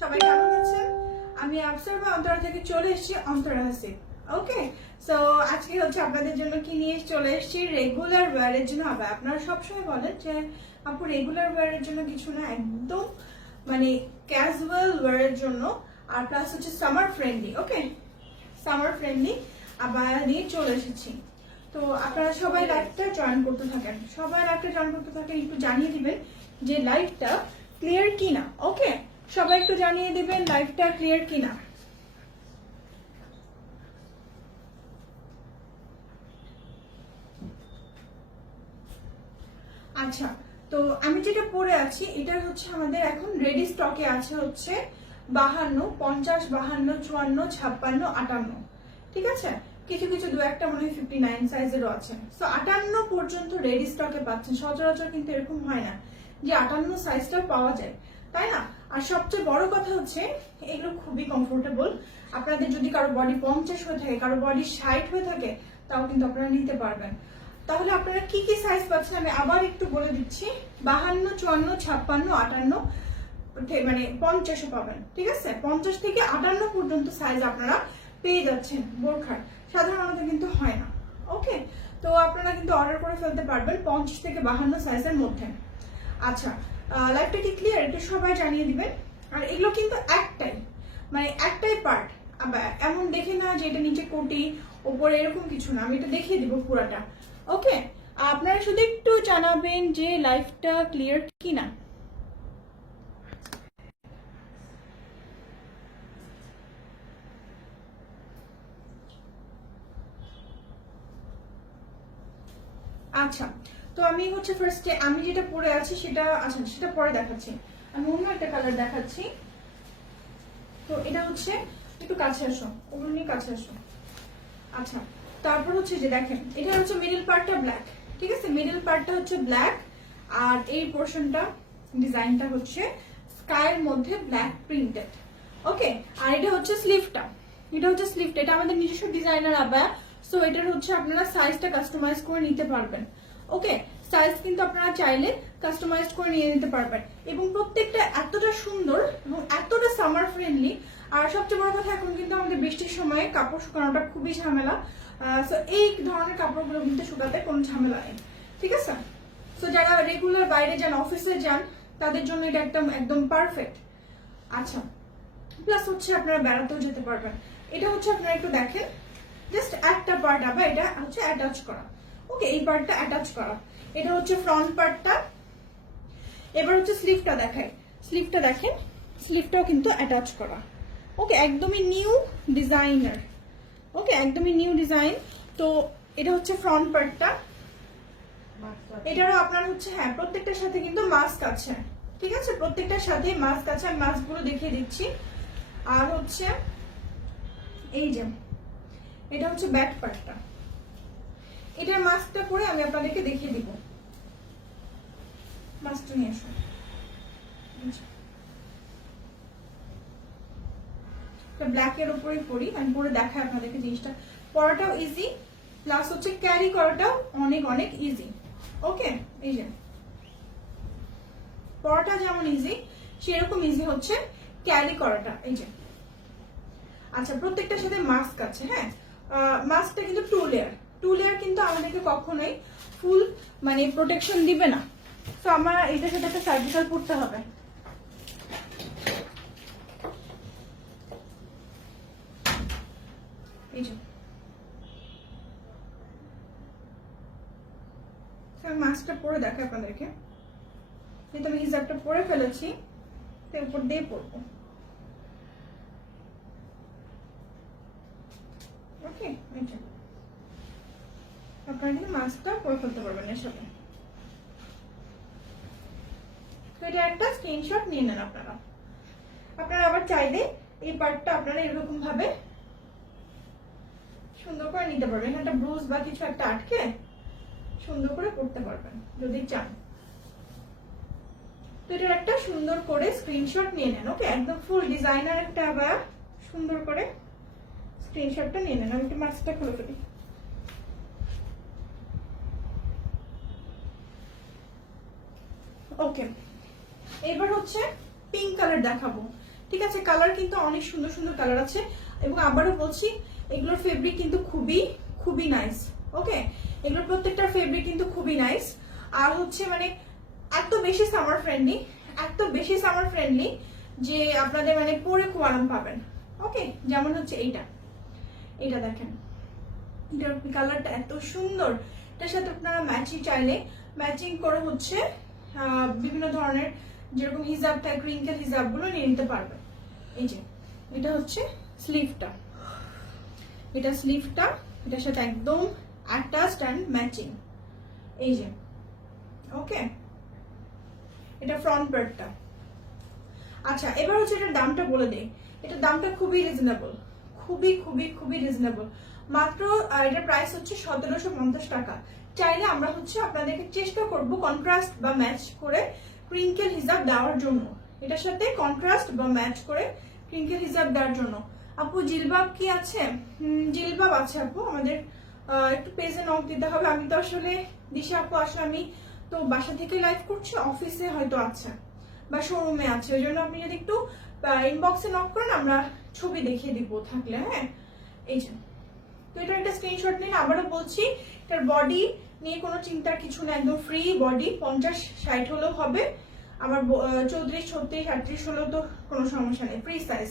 সবাই কেমন আছেন? আমি আফসার বা অন্তরা থেকে চলে এসেছি অন্তরা হাসিব। ওকে, সো আজকে হচ্ছে আপনাদের জন্য কি নিয়ে চলে এসেছি, রেগুলার ওয়্যারের জন্য। আবার আপনারা সবসময় বলেন যে আপু রেগুলার ওয়্যারের জন্য কিছু না, একদম মানে ক্যাজুয়াল ওয়্যারের জন্য, আর প্লাস হচ্ছে সামার ফ্রেন্ডলি। ওকে, সামার ফ্রেন্ডলি আবার নিয়ে চলে এসেছি। তো আপনারা সবাই লাইভটা জয়েন করতে থাকেন, একটু জানিয়ে দিবেন যে লাইভটা ক্লিয়ার কিনা। ওকে, সবাই একটু জানিয়ে দিবেন লাইভটা ক্লিয়ার কিনা। আচ্ছা, তো আমি যেটা পরে আছি এটা হচ্ছে আমাদের এখন রেডি স্টকে আছে হচ্ছে 52, 50, 52, 54, 56, 58। ঠিক আছে, কিছু কিছু দু একটা মনে হয় 59 সাইজেরও আছে। সো 58 পর্যন্ত রেডি স্টকে পাচ্ছেন। সচরাচর কিন্তু এরকম হয় না যে 58 সাইজটা পাওয়া যায়, তাই না? আর সবচেয়ে বড় কথা হচ্ছে এগুলো খুবই কমফোর্টেবল। আপনাদের যদি কারো বডি 50 হয়ে থাকে, কারো বডি 60 হয়ে থাকে, তাও কিন্তু আপনারা নিতে পারবেন। তাহলে আপনারা কি কি সাইজ পাচ্ছেন আমি আবার একটু বলে দিচ্ছি। 52, 54, 56, 58, মানে 50 পাবেন। ঠিক আছে, 50 থেকে 58 পর্যন্ত সাইজ আপনারা পেয়ে যাচ্ছেন বোরখার। সাধারণত কিন্তু হয় না। ওকে, তো আপনারা কিন্তু অর্ডার করে ফেলতে পারবেন 50 থেকে 52 সাইজের মধ্যে। আচ্ছা, লাইভটা কি ক্লিয়ার? এটা সবাই জানিয়ে দিবেন। আর এগুলো কিন্তু একটাই, মানে একটাই পার্ট। আবার এমন দেখে না যে এটা নিচে কোটি ওপরে, এরকম কিছু না। আমি এটা দেখিয়ে দিব পুরাটা। ওকে, আপনারা শুধু একটু জানাবেন যে লাইভটা ক্লিয়ার কিনা। আচ্ছা, তো আমি হচ্ছে ফার্স্টে আমি যেটা পরে আছি সেটা, আচ্ছা সেটা পরে দেখাচ্ছি। আমি অন্য একটা কালার দেখাচ্ছি। তো এটা হচ্ছে, একটু কাছে আসো, ওগুলো নিয়ে কাছে আসো। আচ্ছা, তারপর হচ্ছে যে দেখেন এটা হচ্ছে মিডল পার্টটা ব্ল্যাক। ঠিক আছে, মিডল পার্টটা হচ্ছে ব্ল্যাক, আর এই পোর্শনটা ডিজাইনটা হচ্ছে স্কাইয়ের মধ্যে ব্ল্যাক প্রিন্টেড। ওকে, আর এটা হচ্ছে স্লিভটা, এটা আমাদের নিজস্ব ডিজাইনার আবায়া। সো এটার হচ্ছে আপনারা সাইজটা কাস্টমাইজ করে নিতে পারবেন। ওকে, সাইজ কিন্তু আপনারা চাইলে কাস্টমাইজ করে নিয়ে নিতে পারবেন। এবং প্রত্যেকটা এতটা সুন্দর এবং এতটা সামার ফ্রেন্ডলি। আর সবচেয়ে বড় কথা, এখন কিন্তু আমাদের বৃষ্টির সময় কাপড় শুকানোটা খুবই ঝামেলা। সো এই ধরনের কাপড়গুলো কিন্তু শুকাতে কোনো ঝামেলা নেই। ঠিক আছে, সো যারা রেগুলার বাইরে যান, অফিসে যান, তাদের জন্য এটা একদম পারফেক্ট। আচ্ছা, প্লাস হচ্ছে আপনারা বেড়াতেও যেতে পারবেন। এটা হচ্ছে আপনারা একটু দেখেন, জাস্ট একটা পার্ট আবার এটা হচ্ছে অ্যাটাচ করা। ওকে, এই পার্টটা অ্যাটাচ করা। এটা হচ্ছে ফ্রন্ট পার্টটা। এবার হচ্ছে স্লিভটা দেখায়, দেখেন স্লিভটাও কিন্তু অ্যাটাচ করা। ওকে, একদমই নিউ ডিজাইনার। ওকে, একদমই নিউ ডিজাইন। তো এটা হচ্ছে ফ্রন্ট পার্টটা। এটারও আপনার হচ্ছে, হ্যাঁ প্রত্যেকটার সাথে কিন্তু মাস্ক আছে। ঠিক আছে, প্রত্যেকটার সাথে মাস্ক আছে, আমি মাস্কগুলো দেখিয়ে দিচ্ছি। আর হচ্ছে এই যে এটা হচ্ছে ব্যাক পার্টটা। এটার মাস্কটা পরে আমি আপনাদেরকে দেখিয়ে দিব। মাস্কটা নিয়ে আসুন। ব্ল্যাকের উপরে পরি, আমি পরে দেখাই আপনাদেরকে। জিনিসটা পরাটাও ইজি, প্লাস হচ্ছে ক্যারি করাটাও অনেক অনেক ইজি। ওকে, এই যে পরাটা যেমন ইজি, সেরকম ইজি হচ্ছে ক্যারি করাটা। এই যে, আচ্ছা প্রত্যেকটার সাথে মাস্ক আছে। হ্যাঁ, মাস্কটা কিন্তু 2 লেয়ার কিন্তু আমাদেরকে কখনোই ফুল মানে প্রোটেকশন দিবে না। তো আমার এটার সাথে একটা সার্জিক্যাল পড়তে হবে। এই যে মাস্কটা পরে দেখাই আপনাদেরকে, কিন্তু আমি হিজাবটা পরে ফেলেছি, তো উপর দিয়ে পরবো। ওকে, আপনারা কিন্তু মাস্কটা পরে ফেলতে পারবেন এর সাথে। তো এটা একটা স্ক্রিনশট নিয়ে নেন আপনারা। আপনারা আবার চাইলে এই পার্টটা আপনারা এরকম ভাবে সুন্দর করে নিতে পারবেন। একটা ব্রুজ বা কিছু একটা আটকে সুন্দর করে করতে পারবেন যদি চান। তো এটার একটা সুন্দর করে স্ক্রিনশট নিয়ে নেন। ওকে, একদম ফুল ডিজাইনার একটা আবার সুন্দর করে স্ক্রিনশটটা নিয়ে নেন। আমি একটু মাস্কটা খুলে ফেলি। ওকে, এবার হচ্ছে পিঙ্ক কালার দেখাবো। ঠিক আছে, কালার কিন্তু অনেক সুন্দর সুন্দর কালার আছে, এবং আবারও বলছি এগুলোর ফেব্রিক কিন্তু খুবই খুবই নাইস। ওকে, এগুলোর প্রত্যেকটা ফেব্রিক কিন্তু খুবই নাইস। আর হচ্ছে মানে এত বেশি সামার ফ্রেন্ডলি, এত বেশি সামার ফ্রেন্ডলি যে আপনাদের মানে পরে খুব আরাম পাবেন। ওকে, যেমন হচ্ছে এইটা দেখেন, এটার কালারটা এত সুন্দর, এটার সাথে আপনারা ম্যাচিং চাইলে ম্যাচিং করে হচ্ছে বিভিন্ন ধরনের যেরকম হিজাব থাকে, ক্রিঙ্কেল হিজাবগুলো নিয়ে নিতে পারবে। এই যে এটা হচ্ছে স্লিভটা, এটা স্লিভটা, এটার সাথে একদম অ্যাটাচড অ্যান্ড ম্যাচিং। এই যে ওকে, এটা ফ্রন্ট পার্টটা। আচ্ছা, এবার হচ্ছে এটার দামটা বলে দেই। এটার দামটা খুবই রিজনেবল, খুবই খুবই খুবই রিজনেবল। মাত্র এটার প্রাইস হচ্ছে 1750 টাকা। চাইলে আমরা হচ্ছে আপনাদেরকে চেষ্টা করব কন্ট্রাস্ট বা ম্যাচ করে ক্রিঙ্কেল হিজাব দেওয়ার জন্য, এটার সাথে কন্ট্রাস্ট বা ম্যাচ করে ক্রিঙ্কেল হিজাব দেওয়ার জন্য। আপু জিলবাব কি আছে? জিলবাব আছে আপু, আমাদের একটু পেজে নক দিতে হবে। আমি তো আসলে দিশা আপু, আসলে আমি তো বাসা থেকে লাইভ করছি, অফিসে হয়তো আছে বা শোরুমে আছে, ওই জন্য আপনি যদি একটু ইনবক্সে নক করেন আমরা ছবি দেখিয়ে দিব থাকলে। হ্যাঁ, এই যে, তো এটা একটা স্ক্রিনশট নিন। আবারও বলছি, এটার বডি নিয়ে কোনো চিন্তার কিছু না, একদম ফ্রি বডি, 50-60 হলেও হবে, আবার 34-36-38 হলেও তো কোনো সমস্যা নেই, ফ্রি সাইজ।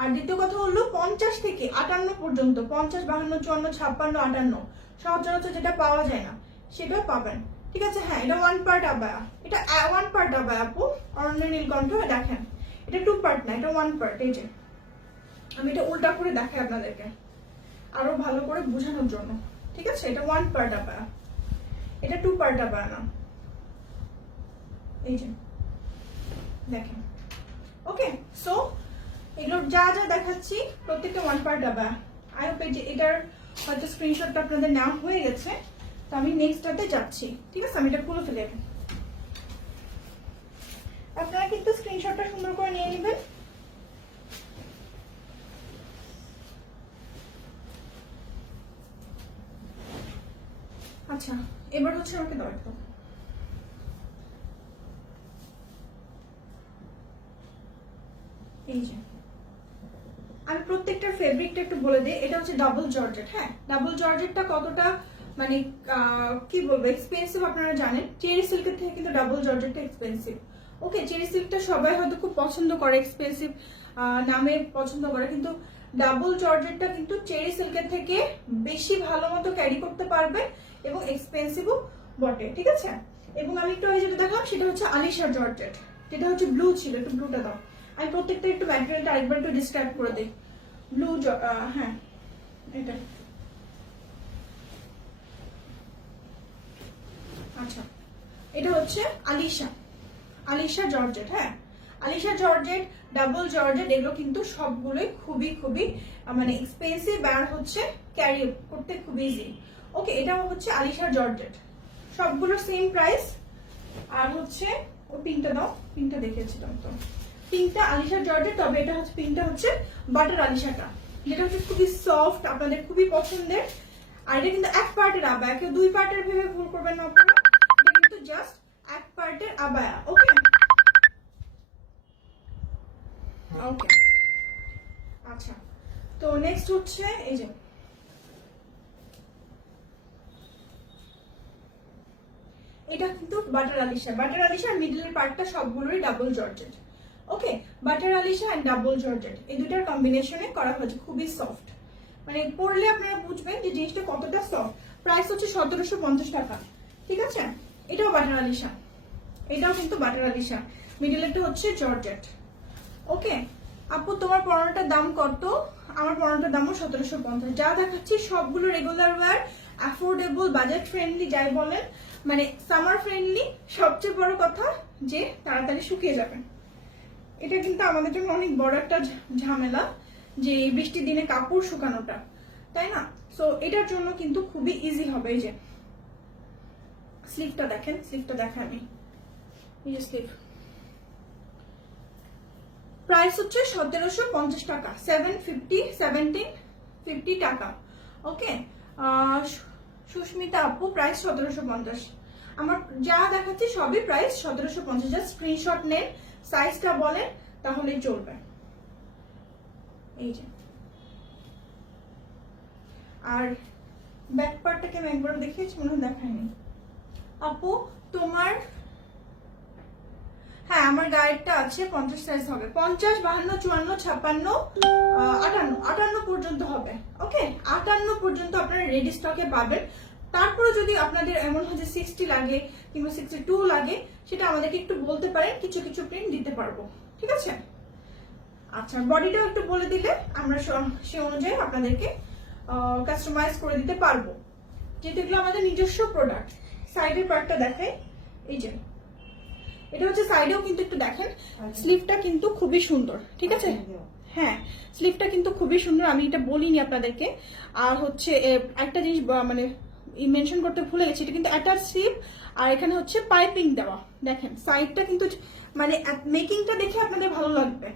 আর দ্বিতীয় কথা হলো 50 থেকে 58 পর্যন্ত, 50, 52, 54, 56, 58 সচরাচর যেটা পাওয়া যায় না সেটাও পাবেন। ঠিক আছে, হ্যাঁ, এটা 1 পার্ট আবায়া, এটা 1 পার্ট আবায়া আপু, অরণ্য নীলকণ্ঠ। দেখেন এটা 2 পার্ট না, এটা 1 পার্ট। এই যে আমি এটা উল্টা করে দেখাই আপনাদেরকে আরো ভালো করে বোঝানোর জন্য। ঠিক আছে, এটা 1 পার্ট আবায়া, এটা 2 পার্ট আবায়া না। এই যে দেখেন। ওকে, সো এগুলো যা যা দেখাচ্ছি প্রত্যেকটা 1 পার্ট আবায়া। আই হোপ এটার হয়তো স্ক্রিনশটটা আপনাদের নেওয়া হয়ে গেছে। তো আমি নেক্সটটাতে যাচ্ছি। ঠিক আছে, আমি এটা খুলে ফেলে, আপনারা কিন্তু স্ক্রিনশটটা সুন্দর করে নিয়ে নেবেন। আচ্ছা, এবার হচ্ছে আমাকে দেখো, এই যে আমি প্রত্যেকটা ফেব্রিকটা একটু বলে দিই। এটা হচ্ছে ডাবল জর্জেট। হ্যাঁ, ডাবল জর্জেটটা কতটা মানে কি বলবো এক্সপেন্সিভ আপনারা জানেন। চেরি সিল্কের থেকে কিন্তু ডাবল জর্জেটটা এক্সপেন্সিভ। ওকে, চেরি সিল্কটা সবাই হয়তো খুব পছন্দ করে, এক্সপেন্সিভ নামে পছন্দ করে, কিন্তু ডাবল জর্জেটটা কিন্তু চেরি সিল্কের থেকে বেশি ভালো মতো ক্যারি করতে পারবে এবং এক্সপেন্সিভও বটে। ঠিক আছে, এবং আমি একটু যেটা দেখাম সেটা হচ্ছে আলিশা জর্জেট, যেটা হচ্ছে ব্লু ছিল। একটু ব্লুটা দাও, আমি প্রত্যেকটা একটু ম্যাটেরিয়ালটা আরেকবার একটু ডিসক্রাইব করে দিই। ব্লু, হ্যাঁ এটা। আচ্ছা, এটা হচ্ছে আলিশা জর্জেট। হ্যাঁ, আলিশা জর্জেট, ডাবল জর্জেট, এগুলো কিন্তু সবগুলোই খুবই খুবই মানে এক্সপেন্সিভ আর হচ্ছে ক্যারি করতে খুব ইজি। ওকে, এটা হচ্ছে আলিশা জর্জেট, সবগুলো সেম প্রাইস। আর হচ্ছে ও পিঙ্কটা দাও, পিঙ্কটা দেখেছিলাম তো, পিঙ্কটা আলিশা জর্জেট, তবে এটা হচ্ছে পিঙ্কটা হচ্ছে বাটার আলিশাটা, যেটা হচ্ছে খুবই সফট, আপনাদের খুবই পছন্দের। আর এটা কিন্তু 1 পার্টের আবায়া, কেউ 2 পার্টের ভেবে ভুল করবেন না আপনারা, এটা কিন্তু জাস্ট 1 পার্টের আবায়া। ওকে ওকে, আচ্ছা, তো নেক্সট হচ্ছে এই যে এটা কিন্তু বাটার আলিশা মিডলের পার্টটা সবগুলোই double georgette. Okay, butter Alisha and double georgette এই দুটার কম্বিনেশনে করা হয়েছে, খুবই সফট, মানে পরলে আপনারা বুঝবেন যে জিনিসটা কতটা সফট। প্রাইস হচ্ছে 1750 টাকা। ঠিক আছে, এটাও বাটার আলিশা, এটাও কিন্তু বাটার আলিশা, মিডলেরটা হচ্ছে জর্জেট। ওকে আপু, তোমার পড়ানোটার দাম কত? আমার পড়ানোটার দামও 1750। যা দেখাচ্ছি সবগুলো regular wire, affordable, budget friendly, যাই বলেন, মানে সামার ফ্রেন্ডলি। সবচেয়ে বড় কথা যে তাড়াতাড়ি শুকিয়ে যাবে। এটা কিন্তু আমাদের জন্য অনেক বড় একটা ঝামেলা, যে বৃষ্টির দিনে কাপড় শুকানোটা, তাই না? সো এটার জন্য কিন্তু খুবই ইজি হবে। এই যে স্লিভটা দেখেন, স্লিভটা দেখেন, আমি এই যে স্লিভ, প্রাইস হচ্ছে 1750 টাকা, 1750 টাকা। ওকে, সুস্মিতা আপু, প্রাইস 1750। আমার যা দেখাচ্ছি সবই প্রাইস 1750। জাস্ট স্ক্রিনশট নেন, সাইজটা বলেন, তাহলেই চলবে। এই যে। আর ব্যাক পার্টটাকে আমি একবার দেখিয়েছি, মনে হয় দেখায়নি। আপু তোমার, হ্যাঁ আমার গায়েরটা আছে 50 সাইজ হবে, 50, 52, 54, 56, 58, 58 পর্যন্ত হবে। ওকে, 58 পর্যন্ত আপনারা রেডি স্টকে পাবেন। তারপরে যদি আপনাদের এমন হয় যে 60 লাগে কিংবা 62 লাগে, সেটা আমাদেরকে একটু বলতে পারেন, কিছু কিছু প্রিন্ট দিতে পারবো, ঠিক আছে। আচ্ছা, বডিটাও একটু বলে দিলে আমরা সে অনুযায়ী আপনাদেরকে কাস্টমাইজ করে দিতে পারবো, যেহেতু এগুলো আমাদের নিজস্ব প্রোডাক্ট। সাইডের পার্টটা দেখাই, এই যে এটা হচ্ছে সাইডেও কিন্তু একটু দেখেন, স্লিভটা কিন্তু খুবই সুন্দর, ঠিক আছে। হ্যাঁ, স্লিভটা কিন্তু খুবই সুন্দর, আমি এটা বলিনি আপনাদেরকে। আর হচ্ছে একটা জিনিস মানে মেনশন করতে ভুলে গেছি, এটা কিন্তু অ্যাটাচ স্লিভ, আর এখানে হচ্ছে পাইপিং দেওয়া। দেখেন সাইডটা কিন্তু মানে মেকিংটা দেখে আপনাদের ভালো লাগবে।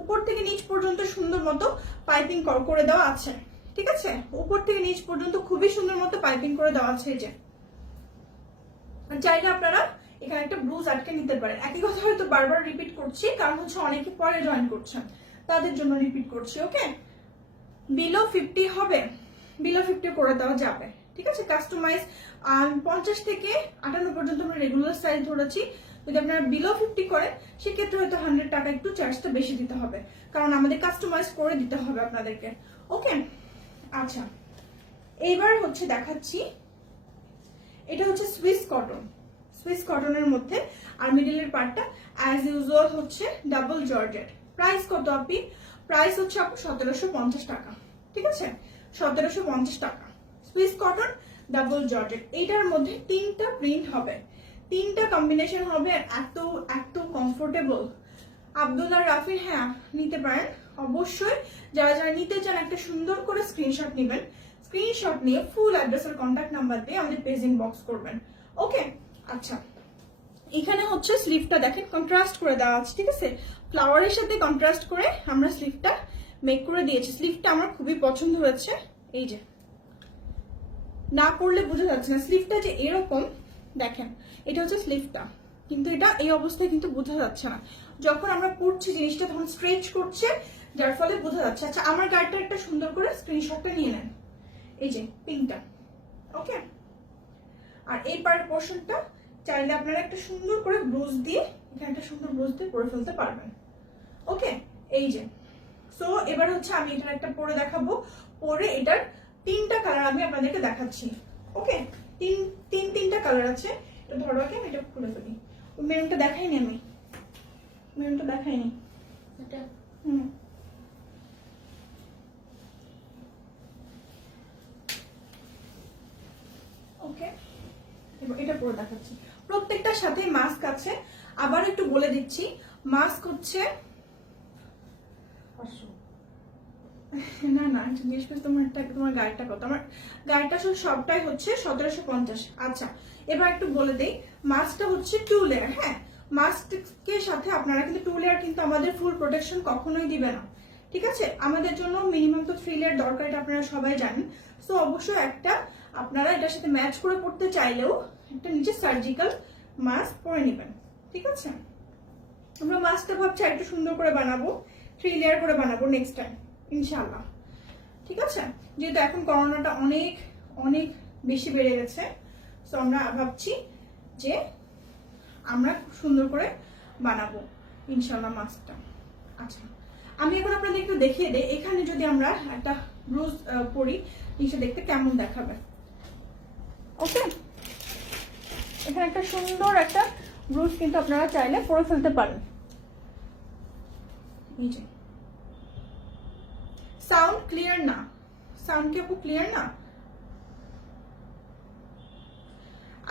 উপর থেকে নিচ পর্যন্ত সুন্দর মতো পাইপিং করে দেওয়া আছে, ঠিক আছে। উপর থেকে নিচ পর্যন্ত খুবই সুন্দর মতো পাইপিং করে দেওয়া আছে। এই যে চাইলে আপনারা এখানে একটা ব্লুজ আটকে নিতে পারেন। একই কথা হয়তো বারবার রিপিট করছি, কারণ হচ্ছে অনেকে পরে জয়েন করছেন, তাদের জন্য রিপিট করছি। ওকে, বিলো 50 হবে, বিলো 50 করে দেওয়া যাবে, ঠিক আছে। কাস্টমাইজ 50 থেকে 58 পর্যন্ত আমরা রেগুলার সাইজ ধরেছি। যদি আপনারা বিলো 50 করেন, সেক্ষেত্রে হয়তো 100 টাকা একটু চার্জটা বেশি দিতে হবে, কারণ আমাদের কাস্টমাইজ করে দিতে হবে আপনাদেরকে। ওকে, আচ্ছা এইবার হচ্ছে দেখাচ্ছি, এটা হচ্ছে সুইস কটন, সুইস কটনের মধ্যে, আর মিডলের পার্টটা অ্যাজ ইউজুয়াল হচ্ছে ডাবল জর্জেট। প্রাইস কত আপনি? প্রাইস হচ্ছে আপু 1750 টাকা, ঠিক আছে, 1750 টাকা। সুইস কটন ডাবল জর্জেট, এইটার মধ্যে 3টা প্রিন্ট হবে, 3টা কম্বিনেশন হবে, এত এত কমফোর্টেবল। আব্দুল্লাহ রাফি, হ্যাঁ নিতে পারেন অবশ্যই। যারা যারা নিতে চান একটা সুন্দর করে স্ক্রিনশট নেবেন, স্ক্রিনশট নিয়ে ফুল অ্যাড্রেস আর কন্ট্যাক্ট নাম্বার দিয়ে আমাদের পেজ ইনবক্স করবেন। ওকে, আচ্ছা এখানে হচ্ছে স্লিভটা দেখেন কন্ট্রাস্ট করে দেওয়া আছে, ঠিক আছে। ফ্লাওয়ারের সাথে কন্ট্রাস্ট করে আমরা স্লিভটা মেক করে দিয়েছি। স্লিভটা আমার খুবই পছন্দ হয়েছে। এই যে না করলে বোঝা যাচ্ছে না স্লিভটা যে এরকম, দেখেন এটা হচ্ছে স্লিভটা, কিন্তু এটা এই অবস্থায় কিন্তু বোঝা যাচ্ছে না। যখন আমরা পড়ছি জিনিসটা তখন স্ট্রেচ করছে, যার ফলে বোঝা যাচ্ছে। আচ্ছা আমার গাড়িটা একটা সুন্দর করে স্ক্রিনশটটা নিয়ে নেন, এই যে পিঙ্কটা। ওকে, আর এই পার্ট পোর্শনটা চাইলে আপনারা একটা সুন্দর করে ব্রুজ দিয়ে, এখানে একটা সুন্দর ব্রুজ দিয়ে পরে ফেলতে পারবেন। ওকে, এই যে সো এবার হচ্ছে আমি এটার একটা পরে দেখাবো, পরে এটার 3টা কালার আমি আপনাদেরকে দেখাচ্ছি। ওকে, তিনটা কালার আছে। এটা ধরো আগে আমি এটা খুলে ফেলি। ওই মেরুনটা দেখাইনি আমি, মেরুনটা দেখাইনি এটা। ওকে, এটা পরে দেখাচ্ছি। প্রত্যেকটার সাথে মাস্ক আছে। আবার একটু বলে দিচ্ছি, মাস্ক হচ্ছে না না জিজ্ঞেস করছি তোমার গাড়িটা কত। আমার গাড়িটা সবটাই হচ্ছে 1750। আচ্ছা এবার একটু বলে দেই, মাস্কটা হচ্ছে 2 লেয়ার। হ্যাঁ, মাস্কের সাথে আপনারা কিন্তু 2 লেয়ার কিন্তু আমাদের ফুল প্রোটেকশন কখনোই দিবে না, ঠিক আছে। আমাদের জন্য মিনিমাম তো 3 লেয়ার দরকার, এটা আপনারা সবাই জানেন। সো অবশ্যই একটা আপনারা এটার সাথে ম্যাচ করে পড়তে চাইলেও একটা নিচে সার্জিক্যাল মাস্ক পরে নেবেন, ঠিক আছে। আমরা মাস্কটা ভাবছি একটু সুন্দর করে বানাবো, 3 লেয়ার করে বানাবো নেক্সট টাইম ইনশাআল্লাহ, ঠিক আছে। যেহেতু এখন করোনাটা অনেক অনেক বেশি বেড়ে গেছে, সো আমরা ভাবছি যে আমরা খুব সুন্দর করে বানাবো ইনশাআল্লাহ মাস্কটা। আচ্ছা আমি এখন আপনাদের একটু দেখিয়ে দেই, এখানে যদি আমরা একটা ব্রুজ পরি নিচে দেখতে কেমন দেখাবে। ওকে, এখানে একটা সুন্দর একটা ব্রুজ কিন্তু আপনারা চাইলে পরে ফেলতে পারেন। এই যে সাউন্ড ক্লিয়ার না, সাউন্ড কি আপু ক্লিয়ার না?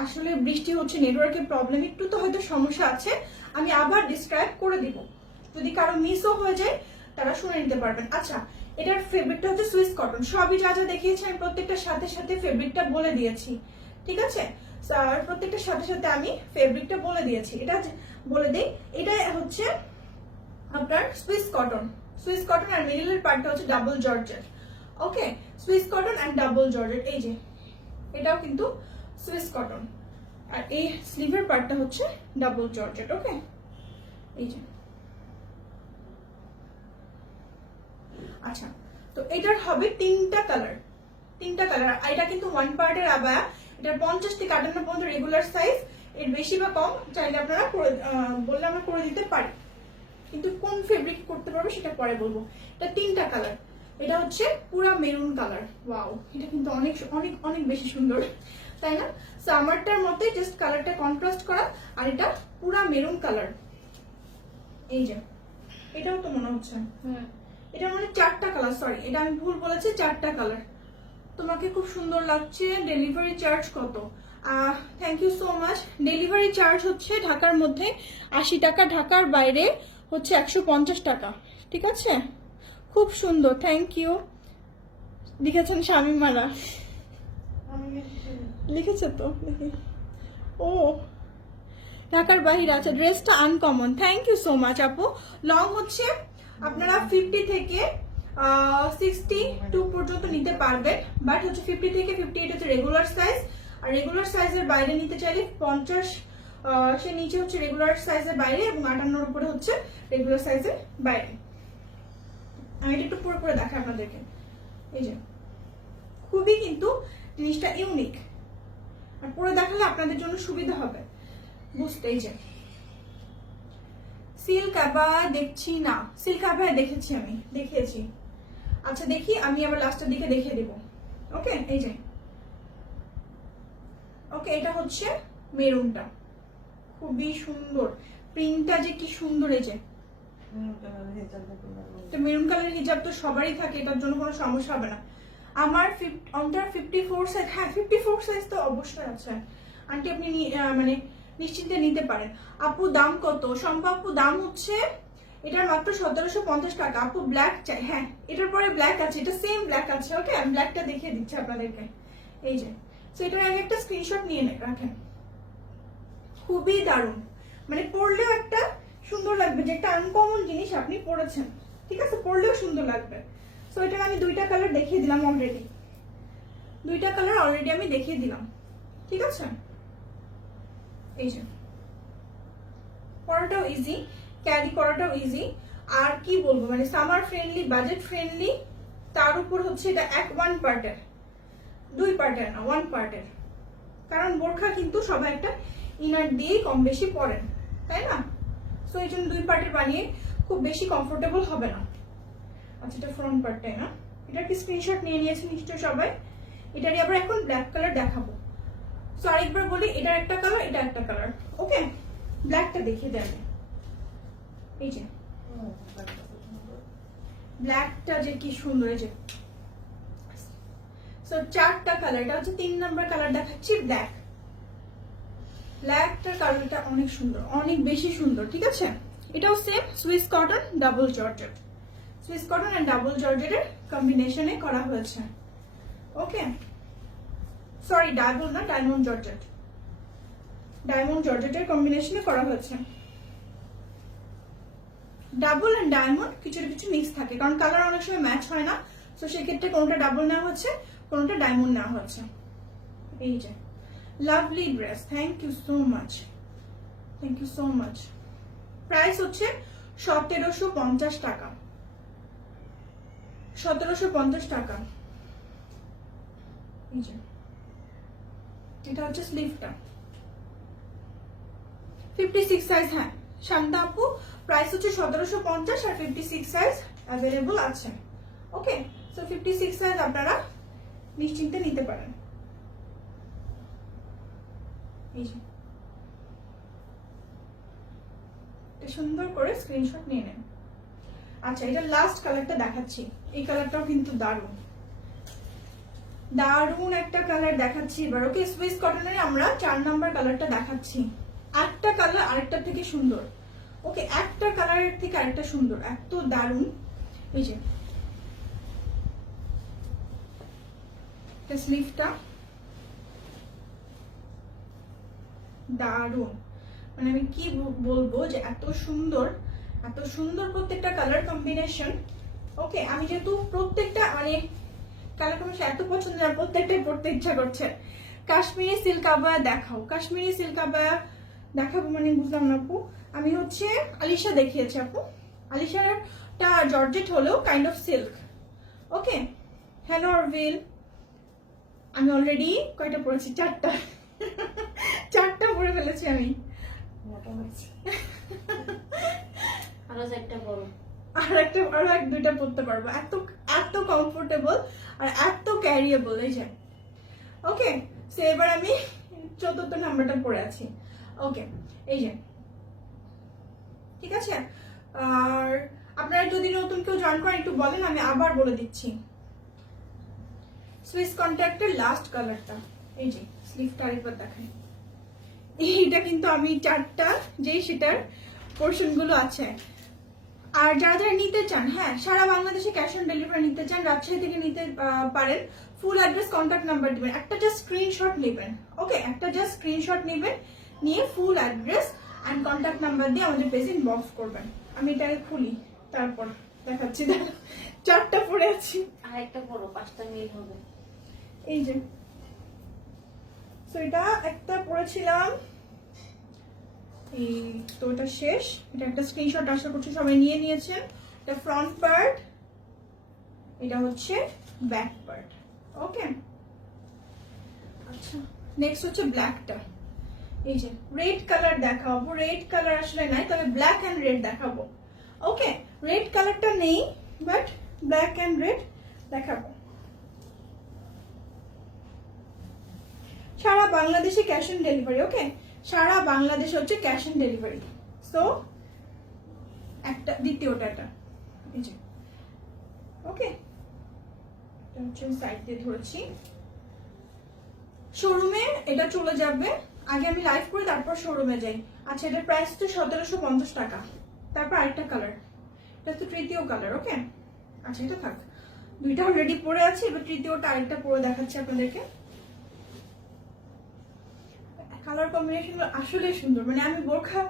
আসলে বৃষ্টি হচ্ছে, নেটওয়ার্কের প্রবলেম, একটু তো হয়তো সমস্যা আছে। আমি আবার ডিসক্রাইব করে দিব, যদি কারো মিসও হয়ে যায় তারা শুনে নিতে পারবেন। আচ্ছা এটার ফেব্রিকটা হচ্ছে সুইস কটন, সবই যা যা দেখিয়েছি আমি প্রত্যেকটার সাথে সাথে ফেব্রিকটা বলে দিয়েছি, ঠিক আছে। প্রত্যেকটার সাথে সাথে আমি ফেব্রিকটা বলে দিয়েছি। এটা বলে দিই, এটা হচ্ছে আপনার সুইস কটন, সুইস কটন আর মিডলের পার্টটা হচ্ছে double georgette. Okay, Swiss cotton and double georgette. এই যে এটাও কিন্তু সুইস কটন, আর এই স্লিভের পার্টটা হচ্ছে ডাবল জর্জেট। ওকে, এই যে আচ্ছা, তো এটার হবে তিনটা কালার, এটা কিন্তু ওয়ান পার্টের আবায়া। এটার 50 থেকে 58 পর্যন্ত রেগুলার সাইজ, এর বেশি বা কম চাইলে আপনারা বললে আমরা করে দিতে পারি, কিন্তু কোন ফেব্রিক করতে পারবে সেটা পরে বলবো। এটা তিনটা কালার, এটা হচ্ছে পুরা মেরুন কালার। ওয়াও, এটা কিন্তু অনেক অনেক অনেক বেশি সুন্দর, তাই না? সো আমারটার মতে জাস্ট কালারটা কন্ট্রাস্ট করা, আর এটা পুরা মেরুন কালার। এই যে এটাও তো মনে হচ্ছে, এটা মানে 4টা কালার, সরি এটা আমি ভুল বলেছি, 4টা কালার। তোমাকে খুব সুন্দর লাগছে। ডেলিভারি চার্জ কত? Thank you so much. Delivery charge হচ্ছে ঢাকার মধ্যে 80 টাকা, ঢাকার বাইরে হচ্ছে 150 টাকা, ঠিক আছে? খুব সুন্দর, থ্যাংক ইউ। লিখেছেন শামিমারা, লিখেছে তো, ও ঢাকার বাইরে আছে। ড্রেসটা uncommon, thank you so much আপু। লং হচ্ছে আপনারা 50 থেকে 62 পর্যন্ত নিতে পারবেন, বাট হচ্ছে 50 থেকে 58 হচ্ছে রেগুলার সাইজ, আর রেগুলার সাইজের বাইরে নিতে চাইলে 50 সে নিচে হচ্ছে রেগুলার সাইজের বাইরে, এবং 58 উপরে হচ্ছে রেগুলার সাইজের বাইরে। আমি এটা একটু পুরো পুরো দেখাই আপনাদেরকে। এই যে খুবই কিন্তু জিনিসটা ইউনিক, আর পুরো দেখালে আপনাদের জন্য সুবিধা হবে বুঝতে। এই যে সিল্ক আবায়া দেখছি না, সিল্ক আবায়া দেখেছি, আমি দেখিয়েছি। আচ্ছা দেখি, আমি আবার লাস্টের দিকে দেখিয়ে দেবো। ওকে, এই যে ওকে, এটা হচ্ছে মেরুনটা, খুবই সুন্দর প্রিন্টটা, যে কি সুন্দর। এই যে মেরুন কালারের হিজাব তো সবারই থাকে, এটার জন্য কোনো সমস্যা হবে না। আমার 54 সাইজ, হ্যাঁ 54 সাইজ তো অবশ্যই আছে আন্টি, আপনি মানে নিশ্চিন্তে নিতে পারেন। আপু দাম কত? শম্পা আপু দাম হচ্ছে এটার মাত্র 1750 টাকা। আপু ব্ল্যাক চাই? হ্যাঁ এটার পরে ব্ল্যাক আছে, এটা সেম ব্ল্যাক আছে। ওকে, আমি ব্ল্যাকটা দেখিয়ে দিচ্ছি আপনাদেরকে। এই যে, তো এটার আগে একটা স্ক্রিনশট নিয়ে রাখেন। খুবই দারুণ, মানে পরলেও একটা সুন্দর লাগবে, যে একটা আনকমন জিনিস আপনি পরেছেন, ঠিক আছে? পরলেও সুন্দর লাগবে। সো এটার আমি 2টা কালার দেখিয়ে দিলাম অলরেডি, 2টা কালার অলরেডি আমি দেখিয়ে দিলাম, ঠিক আছে? এই যে পরাটাও ইজি, ক্যারি করাটাও ইজি, আর কি বলবো, মানে সামার ফ্রেন্ডলি, বাজেট ফ্রেন্ডলি, তার উপর হচ্ছে এটা 1 পার্টের, 2 পার্টের না, 1 পার্টের। কারণ বোরখা কিন্তু সবাই একটা ইনার দিয়েই কম বেশি পরেন, তাই না? সো এই জন্য 2 পার্টের বানিয়ে খুব বেশি কমফোর্টেবল হবে না। আচ্ছা, এটা ফ্রন্ট পার্টটাই না, এটা কি স্ক্রিনশট নিয়ে নিয়েছে নিশ্চয়ই সবাই। এটারই আবার এখন ব্ল্যাক কালার দেখাবো। সো আরেকবার বলি, এটা একটা কালার, এটা একটা কালার। ওকে, ব্ল্যাকটা দেখিয়ে দেন। এই যে ব্ল্যাকটা যে কি সুন্দর, এই যে। সো 4টা কালার, এটা হচ্ছে 3 নাম্বার কালার দেখাচ্ছি, ব্ল্যাক। ব্ল্যাকটার কালারটা অনেক সুন্দর, অনেক বেশি সুন্দর, ঠিক আছে? এটাও same Swiss cotton double georgette, Swiss cotton and double জর্জেটের কম্বিনেশনে করা হয়েছে। ওকে, সরি ডাবল না, ডায়মন্ড জর্জেট, ডায়মন্ড জর্জেটের কম্বিনেশনে করা হয়েছে। ডাবল এন্ড ডায়মন্ড কিছু কিছু মিক্স থাকে, কারণ কালার অনেক সময় ম্যাচ হয় না, তো সেক্ষেত্রে কোনটা ডাবল নেওয়া হচ্ছে, কোনটা ডায়মন্ড নেওয়া হচ্ছে। এই যে lovely dress, thank you so much, thank you so much. Price হচ্ছে 1750 টাকা, 1750 টাকা। এই যে এটা হচ্ছে স্লিভটা, 56 সাইজ। হ্যাঁ শান্তা আপু, প্রাইস হচ্ছে 1750, আর 56 সাইজ অ্যাভেলেবল আছে। ওকে, সো 56 সাইজ আপনারা নিশ্চিন্তে নিতে পারেন। এই যে সুন্দর করে স্ক্রিনশট নিয়ে নেন। আচ্ছা, এটা লাস্ট কালারটা দেখাচ্ছি, এই কালারটাও কিন্তু দারুণ, দারুণ একটা কালার দেখাচ্ছি এবার। ওকে, সুইস কটনের আমরা 4 নাম্বার কালারটা দেখাচ্ছি। একটা কালার আরেকটা থেকে সুন্দর। ওকে, একটা কালারের থেকে আরেকটা সুন্দর, এত দারুণ। এই যে স্লিভটা দারুণ, মানে আমি কি বলবো, যে এত সুন্দর, এত সুন্দর প্রত্যেকটা কালার কম্বিনেশন। ওকে, আমি যেহেতু প্রত্যেকটা মানে কালার কম্বিনেশন এত পছন্দ, আর প্রত্যেকটাই পড়তে ইচ্ছা করছে। কাশ্মীরি সিল্ক আবায়া দেখাও, কাশ্মীরি সিল্ক আবায়া দেখাবো মানে বুঝলাম না আপু। আমি হচ্ছে আলিশা দেখিয়েছি আপু, আলিশারটা জর্জেট হলেও kind of silk, okay, hello Orville, আমি অলরেডি কয়টা পড়েছি? 4টা। 4টা পড়ে ফেলেছি আমি। আরো 4টা বড়, আরো এক দুইটা পড়তে পারবো। এত এত কমফোর্টেবল আর এত ক্যারিয়েবল এই যে। ওকে, সো এবার আমি 4র্থ নাম্বারটা পড়ে আছি। ওকে, এই যে, ঠিক আছে। আর আপনারা যদি নতুন কেউ জয়েন করেন একটু বলেন, আমি আবার বলে দিচ্ছি। সুইস কন্ট্যাক্টের লাস্ট কালারটা এই যে, স্লিভটা আরেকবার দেখাই। এইটা কিন্তু আমি 4টা যেই সেটার পোর্শন গুলো আছে। আর যারা যারা নিতে চান, হ্যাঁ, সারা বাংলাদেশে ক্যাশ অন ডেলিভারি নিতে চান, রাজশাহী থেকে নিতে পারেন। ফুল অ্যাড্রেস, কন্ট্যাক্ট নাম্বার দিবেন, একটা জাস্ট স্ক্রিনশট নেবেন। ওকে, একটা জাস্ট স্ক্রিনশট নেবেন, নিয়ে full address and contact number দিয়ে আমাদের পেজে ইনবক্স করবেন। আমি এটাকে খুলি, তারপর দেখাচ্ছি। 4টা পড়ে আছি, আর একটা বড়, 5টা মিল হবে। এই যে, সো এটা একটা পড়েছিলাম, এই তো এটা শেষ। এটা একটা স্ক্রিনশট আশা করছি সবাই নিয়ে নিয়েছেন। এটা ফ্রন্ট পার্ট, এটা হচ্ছে ব্যাক পার্ট। ওকে, আচ্ছা, নেক্সট হচ্ছে ব্ল্যাকটা। এই যে রেড কালার দেখাবো, রেড কালার আসলে নাই, তবে ব্ল্যাক এন্ড রেড দেখাবো। ওকে, রেড কালারটা নেই, বাট ব্ল্যাক এন্ড রেড দেখাবো। সারা বাংলাদেশে ক্যাশ অন ডেলিভারি। ওকে, সারা বাংলাদেশে হচ্ছে ক্যাশ অন ডেলিভারি। সো একটা, দ্বিতীয়টা এটা, এই যে। ওকে, এটা হচ্ছে সাইড দিয়ে ধরেছি। শোরুমে এটা চলে যাবে, আগে আমি লাইভ করে তারপর শোরুমে যাই। আচ্ছা, এটার প্রাইস তো 1750 টাকা। তারপর আরেকটা কালার, এটা তো তৃতীয় কালার। ওকে, আচ্ছা, এটা থাক, দুইটা অলরেডি পরে আছে। এবার তৃতীয়টা আরেকটা পরে দেখাচ্ছি আপনাদেরকে। কালার কম্বিনেশন আসলে সুন্দর, মানে আমি বোরখা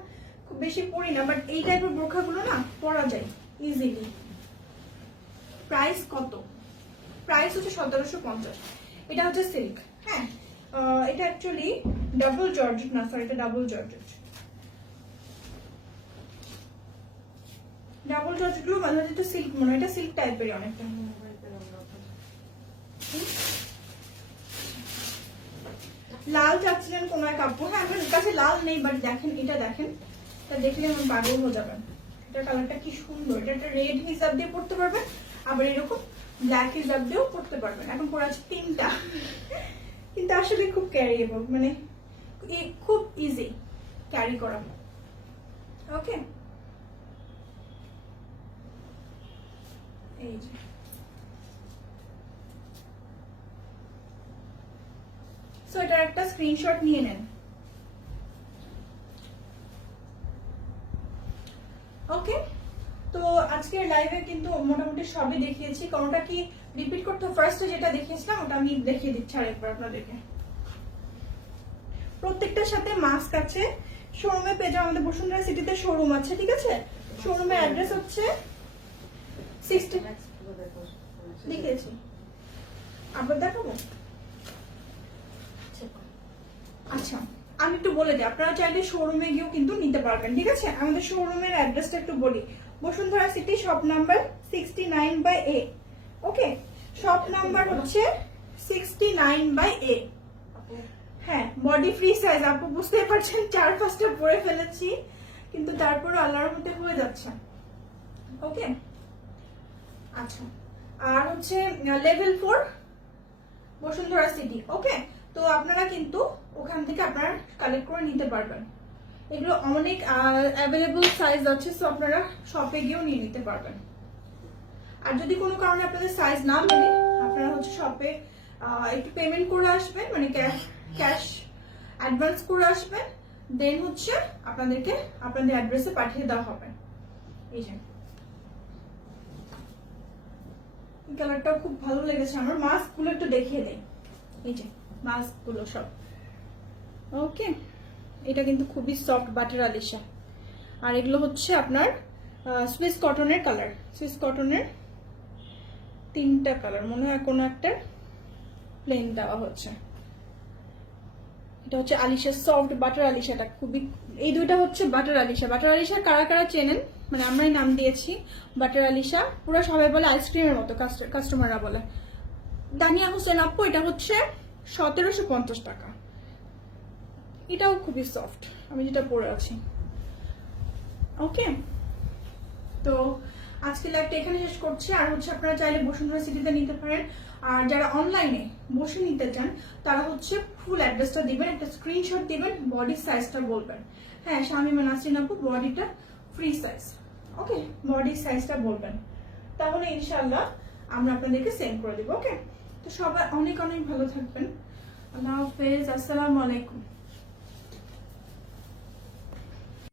খুব বেশি পরি না, বাট এই টাইপের বোরখাগুলো না পরা যায় ইজিলি। প্রাইস কত? প্রাইস হচ্ছে 1750। এটা হচ্ছে সিল্ক। হ্যাঁ, এটা অ্যাকচুয়ালি ডাবল জর্জেট না, সরি, এটা ডাবল জর্জেট। ডাবল জর্জেট গুলো মাঝে মাঝে সিল্ক মনে হয়, এটা সিল্ক টাইপেরই অনেকটা। লাল চাচ্ছিলেন কোন এক আপু? হ্যাঁ, আমার কাছে লাল নেই, বাট দেখেন, এটা দেখেন, এটা দেখলে আমার পাগল হয়ে যাবেন। এটা কালারটা কি সুন্দর। এটা একটা রেড হিসাব দিয়ে পড়তে পারবেন, আবার এরকম ব্ল্যাক হিসাব দিয়েও পড়তে পারবেন। এখন পরে আছে 3টা, কিন্তু আসলে খুব ক্যারিয়েবল, মানে খুব ইজি ক্যারি করা। ওকে, এই যে, সো এটার একটা স্ক্রিনশট নিয়ে নেন। ওকে, তো আজকের লাইভে কিন্তু মোটামুটি সবই দেখিয়েছি। কোনটা কি রিপিট করতে? ফার্স্টে যেটা দেখিয়েছিলাম ওটা আমি দেখিয়ে দিচ্ছি আরেকবার আপনাদেরকে। প্রত্যেকটার সাথে মাস্ক আছে। শোরুমে পেয়ে যাও, আমাদের বসুন্ধরা সিটিতে শোরুম আছে, ঠিক আছে। শোরুমের অ্যাড্রেস হচ্ছে 60, লিখেছি, আবার দেখাবো। আচ্ছা, আমি একটু বলে দিই, আপনারা চাইলে শোরুমে গিয়েও কিন্তু নিতে পারবেন, ঠিক আছে। আমাদের শোরুমের অ্যাড্রেসটা একটু বলি। Bashundhara city, shop number 69/A। ওকে, শপ নাম্বার হচ্ছে 69/A। হ্যাঁ, বডি ফ্রি সাইজ। আপু বুঝতেই পারছেন 4-5টা পরে ফেলেছি, কিন্তু তারপরে আল্লাহর মধ্যে হয়ে যাচ্ছে। ওকে, আচ্ছা, আর হচ্ছে লেভেল 4 বসুন্ধরা সিটি। ওকে, তো আপনারা কিন্তু ওখান থেকে আপনারা কালেক্ট করে নিতে পারবেন। এগুলো অনেক অ্যাভেলেবল সাইজ আছে, সো আপনারা শপে গিয়েও নিয়ে নিতে পারবেন। আর যদি কোনো কারণে আপনাদের সাইজ না মেলে, আপনারা হচ্ছে শপে একটু পেমেন্ট করে আসবেন, মানে ক্যাশ অ্যাডভান্স করে আসবেন, দেন হচ্ছে আপনাদেরকে আপনাদের অ্যাড্রেসে পাঠিয়ে দেওয়া হবে। এই যে কালারটা খুব ভালো লেগেছে আমার। মাস্ক গুলো একটু দেখিয়ে দেই, এই যে মাস্ক গুলো সব। ওকে, এটা কিন্তু খুবই সফট বাটার আলিশা। আর এগুলো হচ্ছে আপনার সুইস কটনের কালার। সুইস কটনের 3টা কালার, মনে হয় কোনো একটা প্লেন দেওয়া হচ্ছে। এটা হচ্ছে আলিশা সফট বাটার আলিশাটা খুবই, এই দুইটা হচ্ছে বাটার আলিশা। বাটার আলিশা কারা কারা চেনেন, মানে আমরাই নাম দিয়েছি বাটার আলিশা। পুরো সবাই বলে আইসক্রিমের মতো, কাস্টমাররা বলে। দানিয়া হোসেন আপু, এটা হচ্ছে 1750 টাকা। এটাও খুবই সফট, আমি যেটা পরে আছি। ওকে, তো আজকে লাইভটা এখানে শেষ করছি। আর হচ্ছে আপনারা চাইলে বসুন্ধরা সিটিতে নিতে পারেন। আর যারা অনলাইনে বসে নিতে চান তারা হচ্ছে ফুল অ্যাড্রেসটা দিবেন, একটা স্ক্রিনশট দিবেন, বডি সাইজটা বলবেন। হ্যাঁ, শামিমা নাসরিন আপু বডিটা ফ্রি সাইজ। ওকে, বডি সাইজটা বলবেন, তাহলে ইনশাআল্লাহ আমরা আপনাদেরকে সেন্ড করে দেবো। ওকে, তো সবাই অনেক অনেক ভালো থাকবেন। আল্লাহ হাফেজ, আসসালামু আলাইকুম।